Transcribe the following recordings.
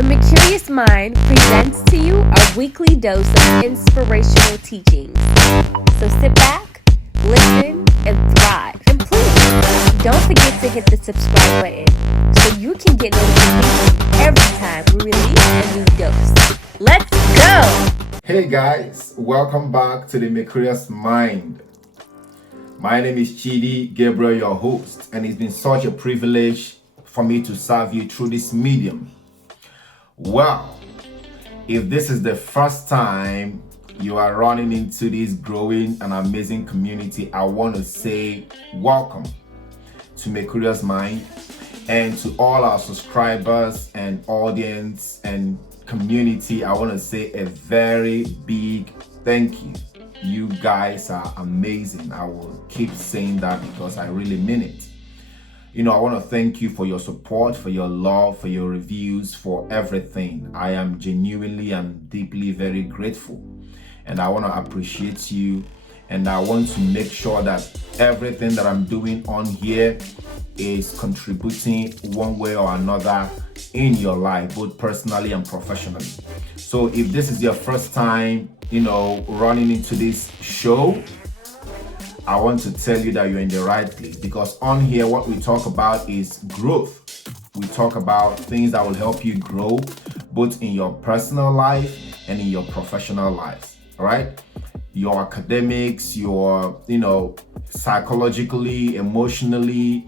The Merkuriusmind presents to you a weekly dose of inspirational teachings. So sit back, listen, and thrive. And please, don't forget to hit the subscribe button so you can get notifications every time we release a new dose. Let's go! Hey guys, welcome back to the Merkuriusmind. My name is Chidi Gabriel, your host, and it's been such a privilege for me to serve you through this medium. Well, if this is the first time you are running into this growing and amazing community, I want to say welcome to Merkuriusmind, and to all our subscribers and audience and community, I want to say a very big thank you. You guys are amazing. I will keep saying that because I really mean it. I want to thank you for your support, for your love, for your reviews, for everything. I am genuinely and deeply very grateful. And I want to appreciate you. And I want to make sure that everything that I'm doing on here is contributing one way or another in your life, both personally and professionally. So if this is your first time, running into this show, I want to tell you that you're in the right place, because on here what we talk about is growth. We talk about things that will help you grow both in your personal life and in your professional life. All right, your academics, your psychologically, emotionally,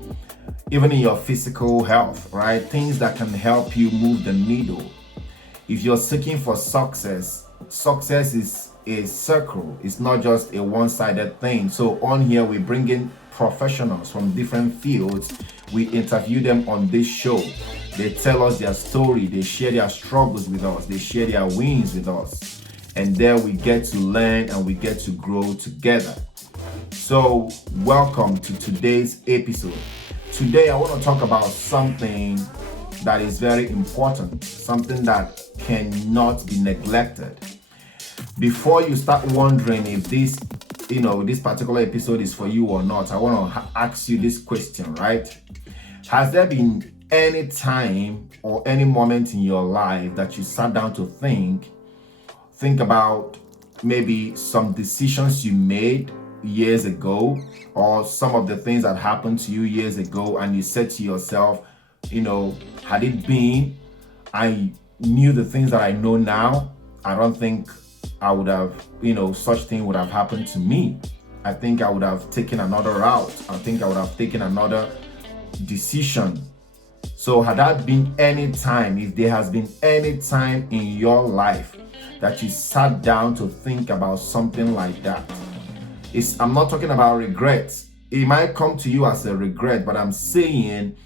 even in your physical health, right? Things that can help you move the needle. If you're seeking for success is a circle. It's not just a one-sided thing. So on here we bring in professionals from different fields. We interview them on this show. They tell us their story. They share their struggles with us. They share their wins with us. And there we get to learn and we get to grow together. So welcome to today's episode. Today I want to talk about something that is very important, something that cannot be neglected. Before you start wondering if this particular episode is for you or not, I want to ask you this question, right? Has there been any time or any moment in your life that you sat down to think about maybe some decisions you made years ago, or some of the things that happened to you years ago, and you said to yourself, had it been I knew the things that I know now, I don't think I would have, such thing would have happened to me. I think I would have taken another route. I think I would have taken another decision. So had that been any time, if there has been any time in your life that you sat down to think about something like that, I'm not talking about regrets. It might come to you as a regret, but I'm saying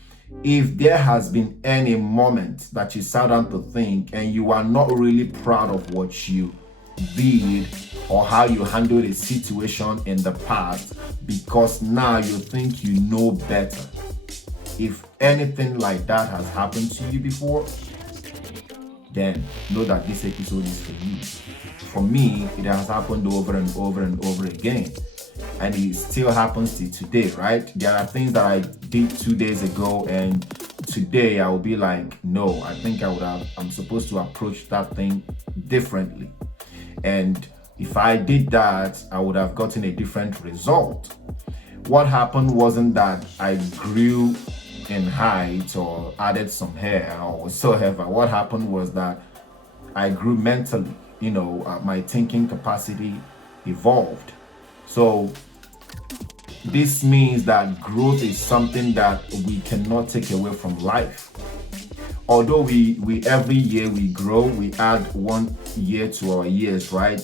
if there has been any moment that you sat down to think and you are not really proud of what you did or how you handled a situation in the past, because now you think you know better. If anything like that has happened to you before, then know that this episode is for you. For me, it has happened over and over and over again, and it still happens to today, right? There are things that I did 2 days ago, and today I will be like, no, I think I'm supposed to approach that thing differently. And if I did that, I would have gotten a different result. What happened wasn't that I grew in height or added some hair or whatsoever. What happened was that I grew mentally. My thinking capacity evolved. So this means that growth is something that we cannot take away from life. Although we every year we grow, we add 1 year to our years, right?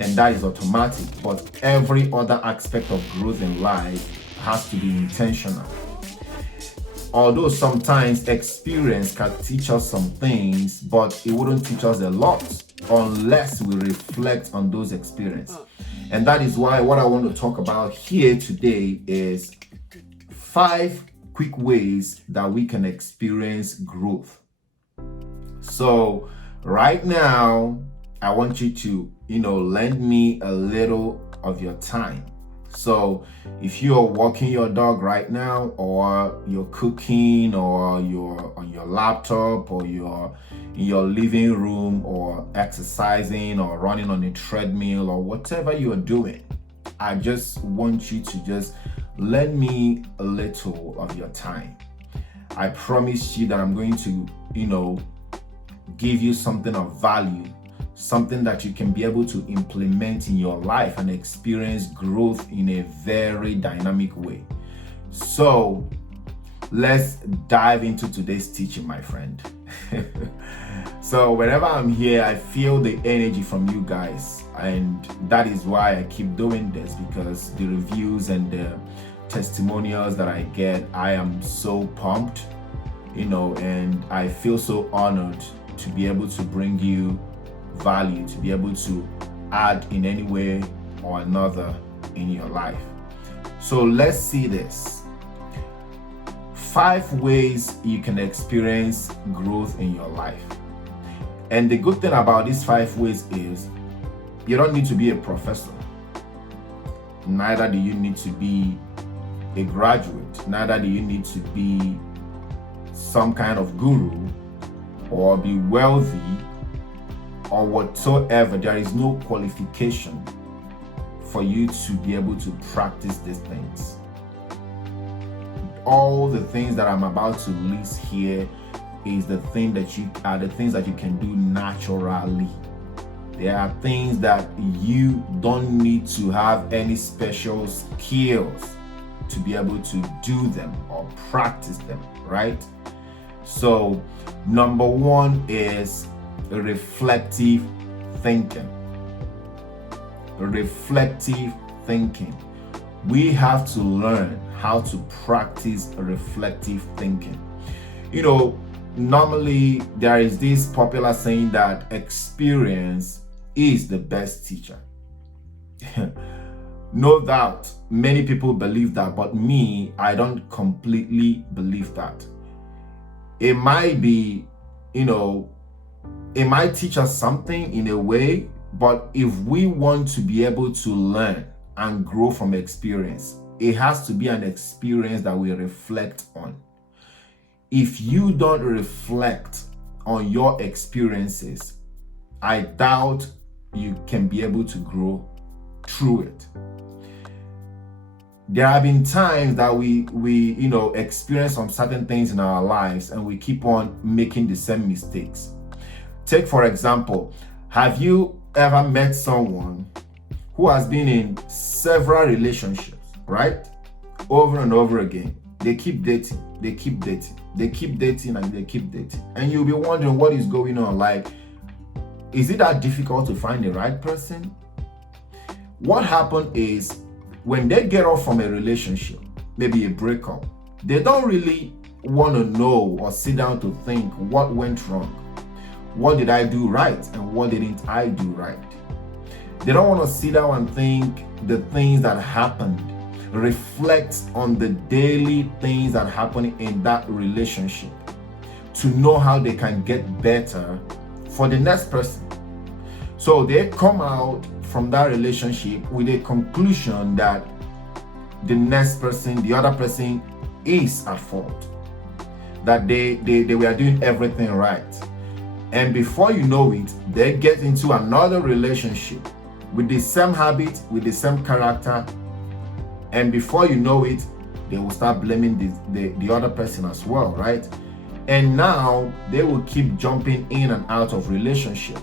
And that is automatic. But every other aspect of growth in life has to be intentional. Although sometimes experience can teach us some things, but it wouldn't teach us a lot unless we reflect on those experiences. And that is why what I want to talk about here today is 5 quick ways that we can experience growth. So right now, I want you to, lend me a little of your time. So if you're walking your dog right now, or you're cooking, or you're on your laptop, or you're in your living room, or exercising, or running on a treadmill, or whatever you're doing, I just want you to just lend me a little of your time. I promise you that I'm going to, give you something of value, something that you can be able to implement in your life and experience growth in a very dynamic way. So let's dive into today's teaching, my friend. So whenever I'm here, I feel the energy from you guys, and that is why I keep doing this, because the reviews and the testimonials that I get, I am so pumped, and I feel so honored to be able to bring you value, to be able to add in any way or another in your life. So let's see this. 5 ways you can experience growth in your life. And the good thing about these 5 ways is you don't need to be a professor. Neither do you need to be a graduate. Neither do you need to be some kind of guru or be wealthy or whatsoever. There is no qualification for you to be able to practice these things. All the things that I'm about to list here is the things that you can do naturally. There are things that you don't need to have any special skills to be able to do them or practice them, right? So number 1 is reflective thinking. Reflective thinking. We have to learn how to practice reflective thinking. Normally there is this popular saying that experience is the best teacher. No doubt many people believe that, but me, I don't completely believe that. It might be, it might teach us something in a way, but if we want to be able to learn and grow from experience, it has to be an experience that we reflect on. If you don't reflect on your experiences, I doubt you can be able to grow through it. There have been times that we experience some certain things in our lives and we keep on making the same mistakes. Take, for example, have you ever met someone who has been in several relationships, right? Over and over again. They keep dating, and they keep dating. And you'll be wondering what is going on. Like, is it that difficult to find the right person? What happened is, when they get off from a relationship, maybe a breakup, they don't really want to know or sit down to think what went wrong. What did I do right and what didn't I do right? They don't want to sit down and think the things that happened, reflect on the daily things that happen in that relationship to know how they can get better for the next person. So they come out from that relationship with a conclusion that the next person, the other person, is at fault, that they were doing everything right. And before you know it, they get into another relationship with the same habit, with the same character, and before you know it, they will start blaming the other person as well, right? And now they will keep jumping in and out of relationship.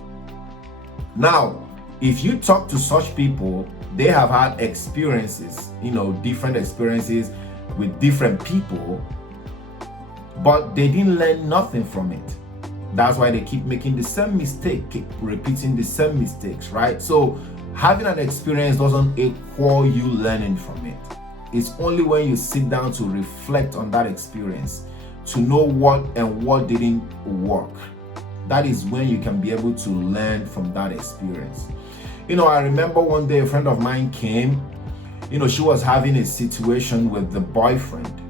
Now, if you talk to such people, they have had experiences, different experiences with different people, but they didn't learn nothing from it. That's why they keep making the same mistake, keep repeating the same mistakes, right? So having an experience doesn't equal you learning from it. It's only when you sit down to reflect on that experience to know what and what didn't work. That is when you can be able to learn from that experience. I remember one day a friend of mine came, she was having a situation with the boyfriend,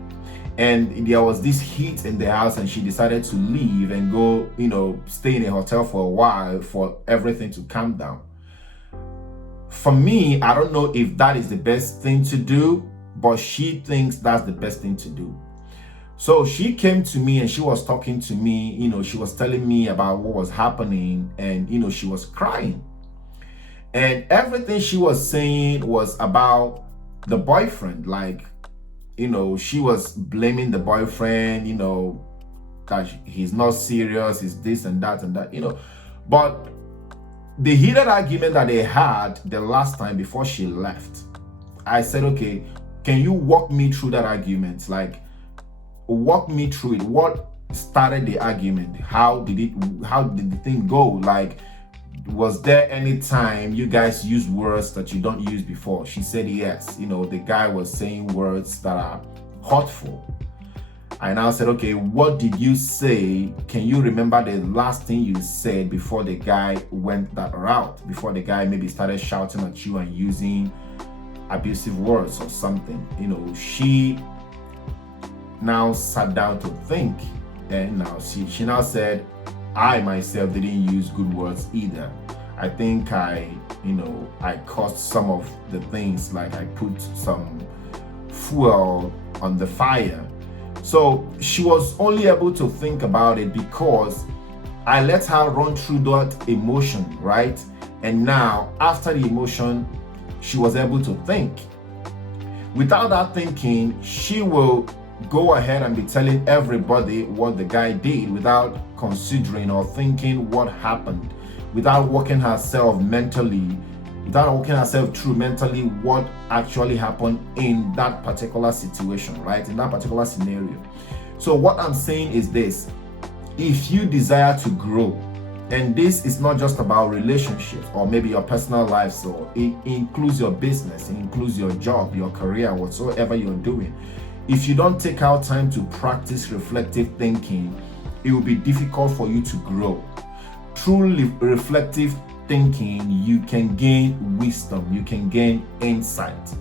and there was this heat in the house, and she decided to leave and go, stay in a hotel for a while for everything to calm down. for me, I don't know if that is the best thing to do, but she thinks that's the best thing to do. So she came to me and she was talking to me, she was telling me about what was happening, and she was crying. And everything she was saying was about the boyfriend. Like, she was blaming the boyfriend, that he's not serious, he's this and that and that, But the heated argument that they had the last time before she left, I said, okay, can you walk me through that argument? Like, walk me through it. What started the argument? How did the thing go? Like, was there any time you guys used words that you don't use before? She said yes. The guy was saying words that are hurtful. I now said, okay, what did you say? Can you remember the last thing you said before the guy went that route? Before the guy maybe started shouting at you and using abusive words or something? She now sat down to think. And now she now said, I myself didn't use good words either. I think I caused some of the things, like I put some fuel on the fire. So she was only able to think about it because I let her run through that emotion, right? And now, after the emotion, she was able to think. Without that thinking, she will go ahead and be telling everybody what the guy did without considering or thinking what happened, without walking herself through mentally what actually happened in that particular situation, right? In that particular scenario. So what I'm saying is this: if you desire to grow, and this is not just about relationships or maybe your personal life, so it includes your business, it includes your job, your career, whatsoever you're doing. If you don't take out time to practice reflective thinking, it will be difficult for you to grow. Through reflective thinking, you can gain wisdom, you can gain insight.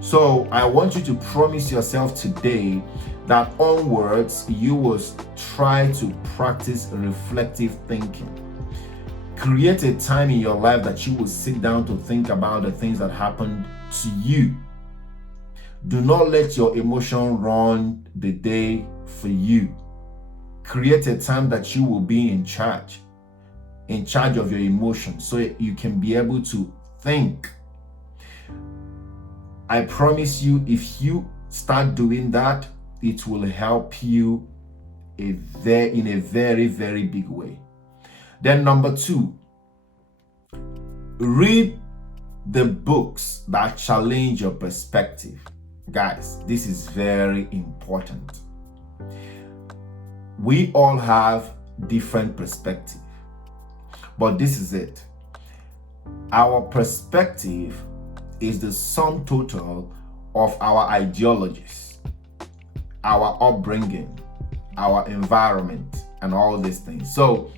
So I want you to promise yourself today that onwards you will try to practice reflective thinking. Create a time in your life that you will sit down to think about the things that happened to you. Do not let your emotion run the day for you. Create a time that you will be in charge of your emotions, so you can be able to think. I promise you, if you start doing that, it will help you in a very, very big way. Then number 2, read the books that challenge your perspective. Guys, this is very important. We all have different perspectives, but this is it. Our perspective is the sum total of our ideologies, our upbringing, our environment, and all these things. So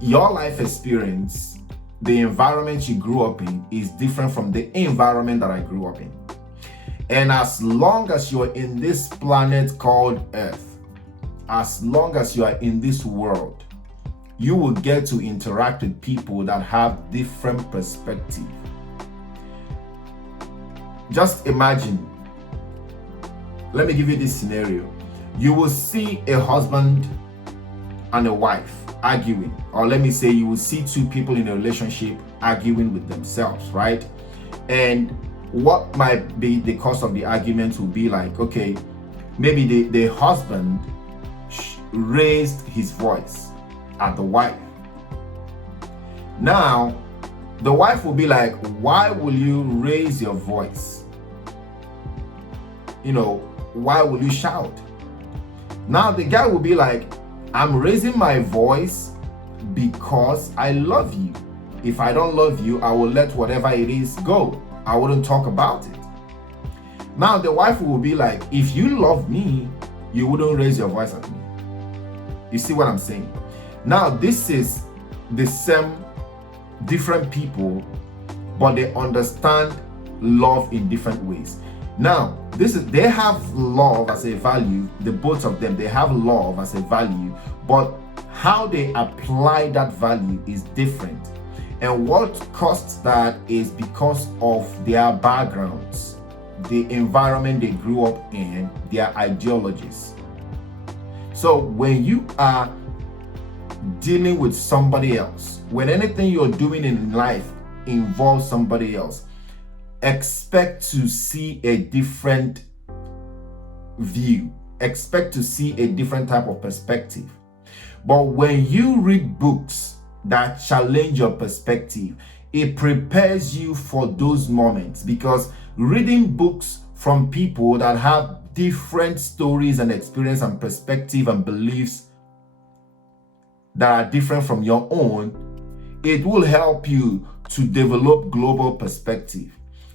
your life experience, the environment you grew up in, is different from the environment that I grew up in. And as long as you are in this planet called Earth, as long as you are in this world, you will get to interact with people that have different perspectives. Just imagine, let me give you this scenario. You will see a husband and a wife arguing, or let me say you will see two people in a relationship arguing with themselves, right? And what might be the cause of the argument will be like, okay, maybe the husband raised his voice at the wife. Now, the wife will be like, why will you raise your voice? Why will you shout? Now the guy will be like, I'm raising my voice because I love you. If I don't love you, I will let whatever it is go. I wouldn't talk about it. Now the wife will be like, if you love me, you wouldn't raise your voice at me. You see what I'm saying? Now this is the same, different people, but they understand love in different ways. Now, they have love as a value, the both of them, they have love as a value, but how they apply that value is different. And what caused that is because of their backgrounds, the environment they grew up in, their ideologies. So when you are dealing with somebody else, when anything you're doing in life involves somebody else, expect to see a different view, expect to see a different type of perspective. But when you read books that challenge your perspective, it prepares you for those moments, because reading books from people that have different stories and experience and perspective and beliefs that are different from your own, it will help you to develop global perspective,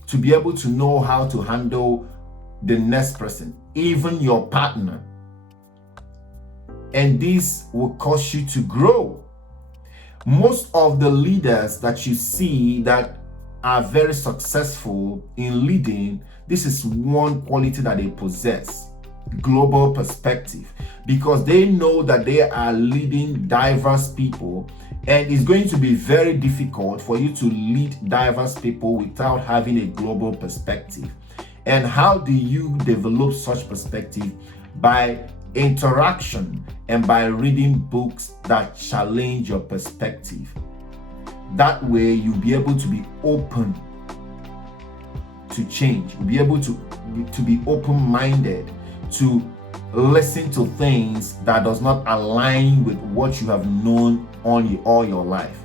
to be able to know how to handle the next person, even your partner. And this will cause you to grow. Most of the leaders that you see that are very successful in leading, this is one quality that they possess: global perspective, because they know that they are leading diverse people, and it's going to be very difficult for you to lead diverse people without having a global perspective. And how do you develop such perspective? By interaction and by reading books that challenge your perspective. That way you'll be able to be open to change. You'll be able to be open-minded, to listen to things that does not align with what you have known all your life.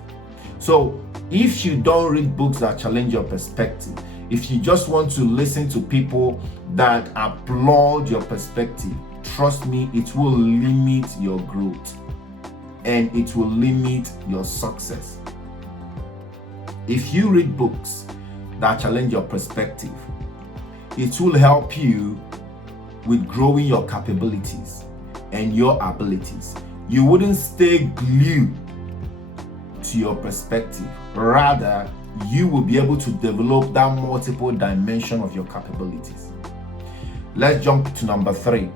So if you don't read books that challenge your perspective, if you just want to listen to people that applaud your perspective, trust me, it will limit your growth and it will limit your success. If you read books that challenge your perspective, it will help you with growing your capabilities and your abilities. You wouldn't stay glued to your perspective. Rather, you will be able to develop that multiple dimension of your capabilities. Let's jump to number 3.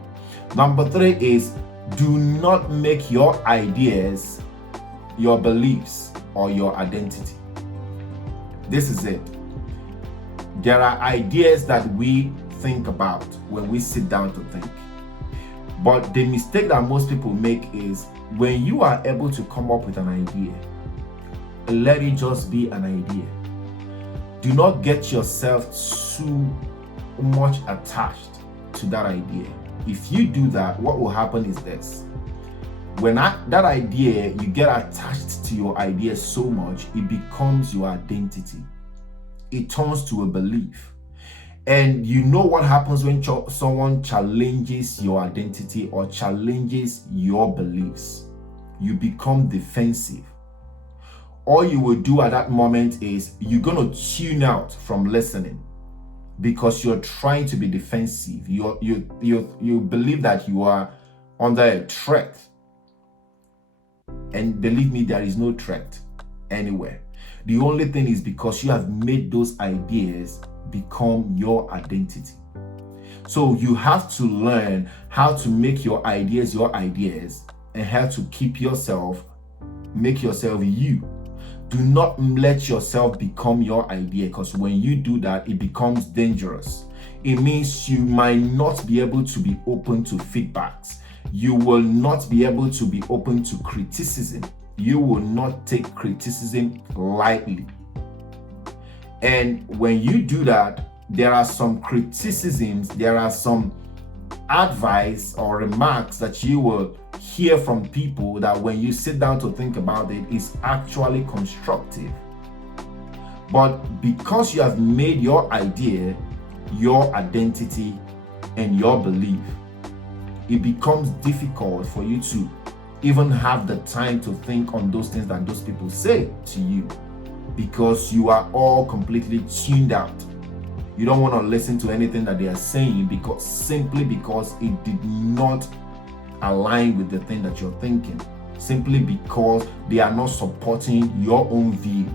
Number 3 is, do not make your ideas your beliefs or your identity. This is it. There are ideas that we think about when we sit down to think. But the mistake that most people make is, when you are able to come up with an idea, let it just be an idea. Do not get yourself too much attached to that idea. If you do that, what will happen is this: when that idea, you get attached to your idea so much, it becomes your identity. It turns to a belief. And you know what happens when someone challenges your identity or challenges your beliefs? You become defensive. All you will do at that moment is you're going to tune out from listening, because you're trying to be defensive. You believe that you are under a threat. And believe me, there is no threat anywhere. The only thing is because you have made those ideas become your identity. So you have to learn how to make your ideas and how to make yourself you. Do not let yourself become your idea, because when you do that, it becomes dangerous. It means you might not be able to be open to feedbacks. You will not be able to be open to criticism. You will not take criticism lightly. And when you do that, there are some criticisms, there are some advice or remarks that you will hear from people that when you sit down to think about it, is actually constructive. But because you have made your idea your identity and your belief, it becomes difficult for you to even have the time to think on those things that those people say to you, because you are all completely tuned out. You don't want to listen to anything that they are saying, simply because it did not align with the thing that you're thinking, simply because they are not supporting your own view.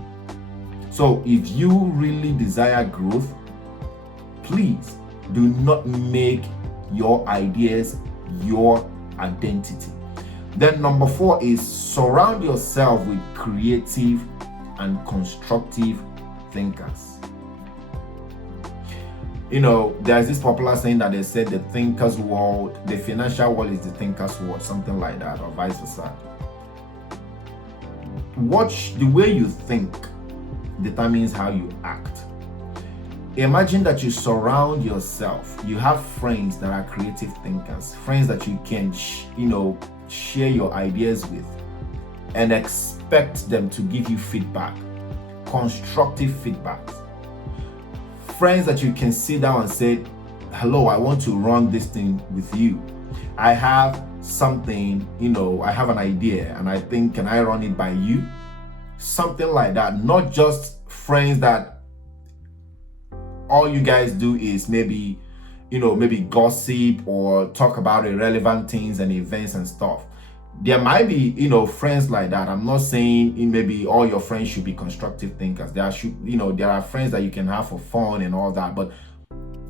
So if you really desire growth, please do not make your ideas your identity. Then number 4 is, surround yourself with creative and constructive thinkers. You know, there's this popular saying that they said the thinker's world, the financial world is the thinker's world, something like that, or vice versa. Watch the way you think determines how you act. Imagine that you surround yourself. You have friends that are creative thinkers, friends that you can, share your ideas with, and expect them to give you feedback, constructive feedback. Friends that you can sit down and say, hello, I want to run this thing with you. I have something, I have an idea and I think, can I run it by you? Something like that. Not just friends that all you guys do is maybe gossip or talk about irrelevant things and events and stuff. There might be, friends like that. I'm not saying maybe all your friends should be constructive thinkers. There are friends that you can have for fun and all that, but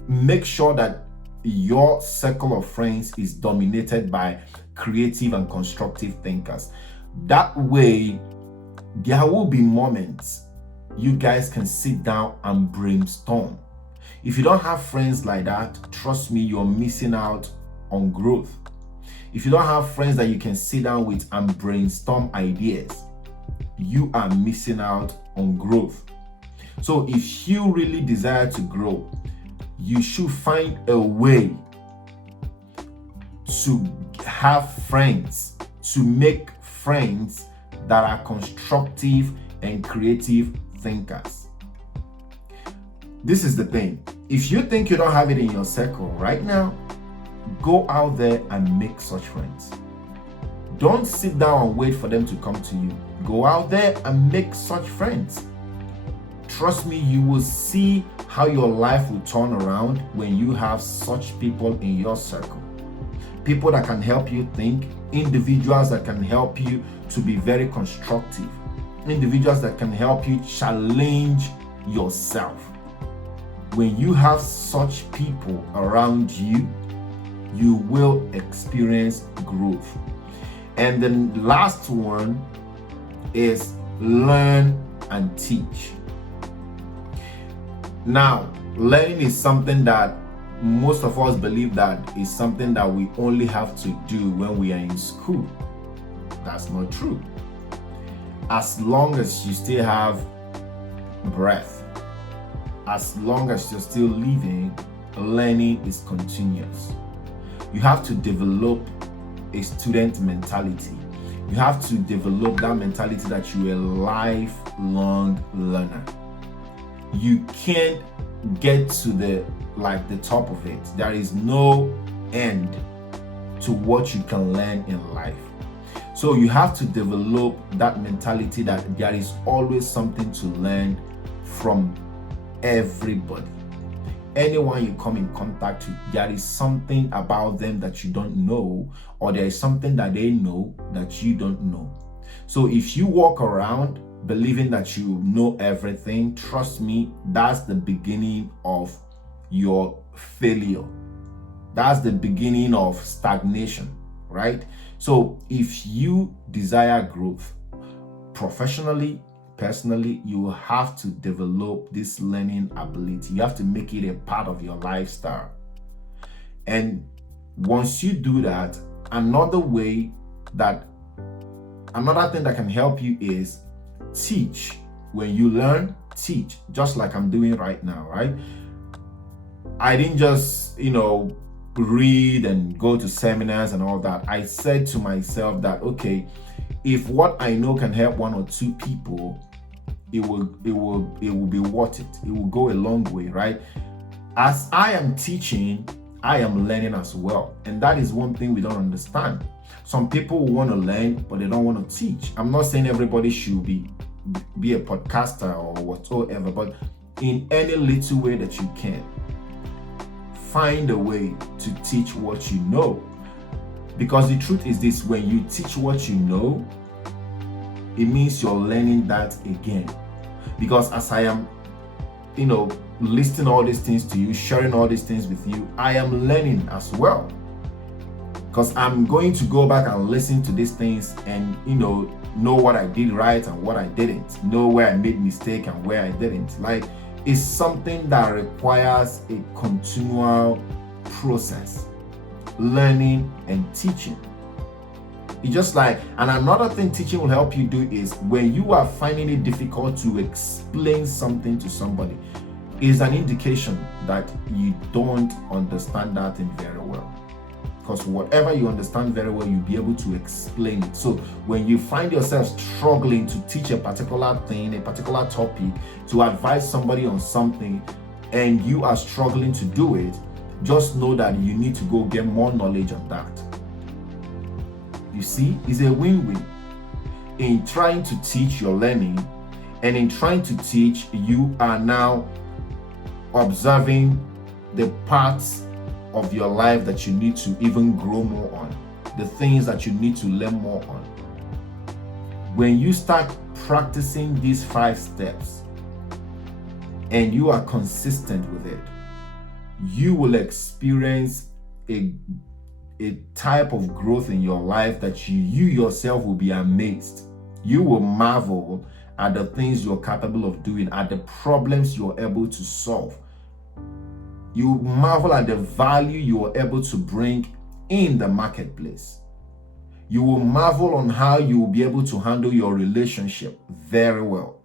make sure that your circle of friends is dominated by creative and constructive thinkers. That way, there will be moments you guys can sit down and brainstorm. If you don't have friends like that, trust me, you're missing out on growth. If you don't have friends that you can sit down with and brainstorm ideas, you are missing out on growth. So if you really desire to grow, you should find a way to have friends, to make friends that are constructive and creative thinkers. This is the thing. If you think you don't have it in your circle right now, go out there and make such friends. Don't sit down and wait for them to come to you. Go out there and make such friends. Trust me, you will see how your life will turn around when you have such people in your circle. People that can help you think, individuals that can help you to be very constructive, individuals that can help you challenge yourself. When you have such people around you, you will experience growth. And the last one is learn and teach. Now, learning is something that most of us believe that is something that we only have to do when we are in school. That's not true. As long as you still have breath, as long as you're still living, learning is continuous. You have to develop a student mentality. You have to develop that mentality that you're a lifelong learner. You can't get to the top of it. There is no end to what you can learn in life. So you have to develop that mentality that there is always something to learn from everybody. Anyone you come in contact with, there is something about them that you don't know, or there is something that they know that you don't know. So if you walk around believing that you know everything, trust me, that's the beginning of your failure. That's the beginning of stagnation, right? So if you desire growth professionally, personally, you have to develop this learning ability. You have to make it a part of your lifestyle. And once you do that, another thing that can help you is teach. When you learn, teach, just like I'm doing right now, right? I didn't just, read and go to seminars and all that. I said to myself that, okay, if what I know can help one or two people, it will be worth it. It will go a long way, right? As I am teaching, I am learning as well. And that is one thing we don't understand. Some people want to learn, but they don't want to teach. I'm not saying everybody should be a podcaster or whatsoever, but in any little way that you can, find a way to teach what you know. Because the truth is this: when you teach what you know, it means you're learning that again. Because as I am, listing all these things to you, sharing all these things with you, I am learning as well. Because I'm going to go back and listen to these things and, know what I did right and what I didn't, know where I made mistake and where I didn't. Like, it's something that requires a continual process, learning and teaching. It's just like, and another thing teaching will help you do is when you are finding it difficult to explain something to somebody, is an indication that you don't understand that thing very well. Because whatever you understand very well, you'll be able to explain it. So when you find yourself struggling to teach a particular thing, a particular topic, to advise somebody on something, and you are struggling to do it, just know that you need to go get more knowledge on that. You see, it's a win-win. In trying to teach, you're learning, and in trying to teach, you are now observing the parts of your life that you need to even grow more on, the things that you need to learn more on. When you start practicing these 5 steps and you are consistent with it, you will experience a type of growth in your life that you yourself will be amazed. You will marvel at the things you're capable of doing, at the problems you're able to solve. You marvel at the value you are able to bring in the marketplace. You will marvel on how you will be able to handle your relationship very well,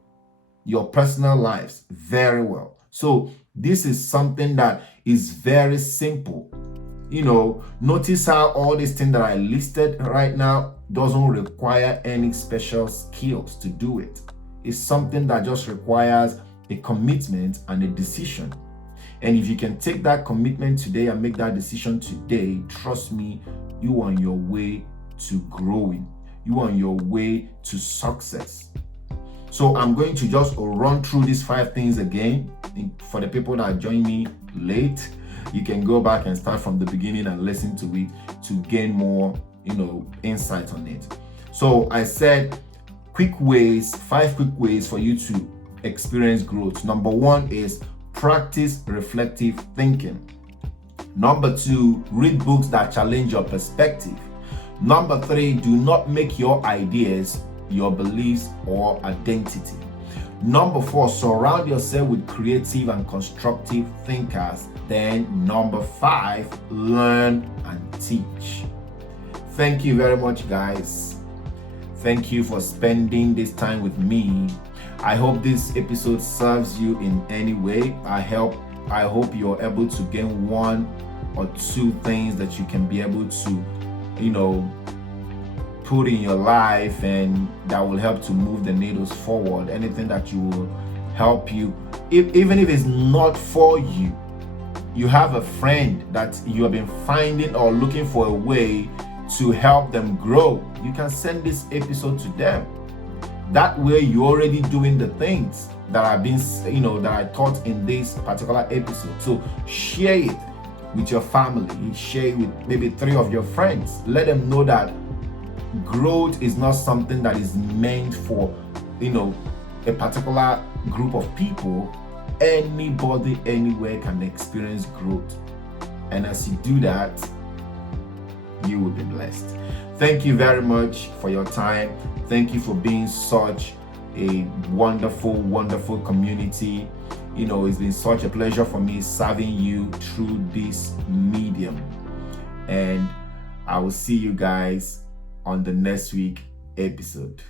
your personal lives very well. So this is something that is very simple. You know, notice how all these things that I listed right now doesn't require any special skills to do it. It's something that just requires a commitment and a decision. And if you can take that commitment today and make that decision today, trust me, you are on your way to growing. You are on your way to success. So I'm going to just run through these 5 things again. For the people that join me late, you can go back and start from the beginning and listen to it to gain more, insight on it. So I said 5 quick ways for you to experience growth. Number 1 is practice reflective thinking. Number 2, read books that challenge your perspective. Number 3, do not make your ideas your beliefs or identity. Number 4, surround yourself with creative and constructive thinkers. Then number 5, learn and teach. Thank you very much, guys. Thank you for spending this time with me. I hope this episode serves you in any way. I hope you're able to gain 1 or 2 things that you can be able to, put in your life and that will help to move the needles forward. Anything that you will help you, even if it's not for you, you have a friend that you have been finding or looking for a way to help them grow, you can send this episode to them. That way you're already doing the things that I've been, that I taught in this particular episode. So share it with your family, share it with maybe 3 of your friends. Let them know that growth is not something that is meant for, a particular group of people. Anybody, anywhere can experience growth. And as you do that, you will be blessed. Thank you very much for your time. Thank you for being such a wonderful, wonderful community. It's been such a pleasure for me serving you through this medium. And I will see you guys on the next week episode.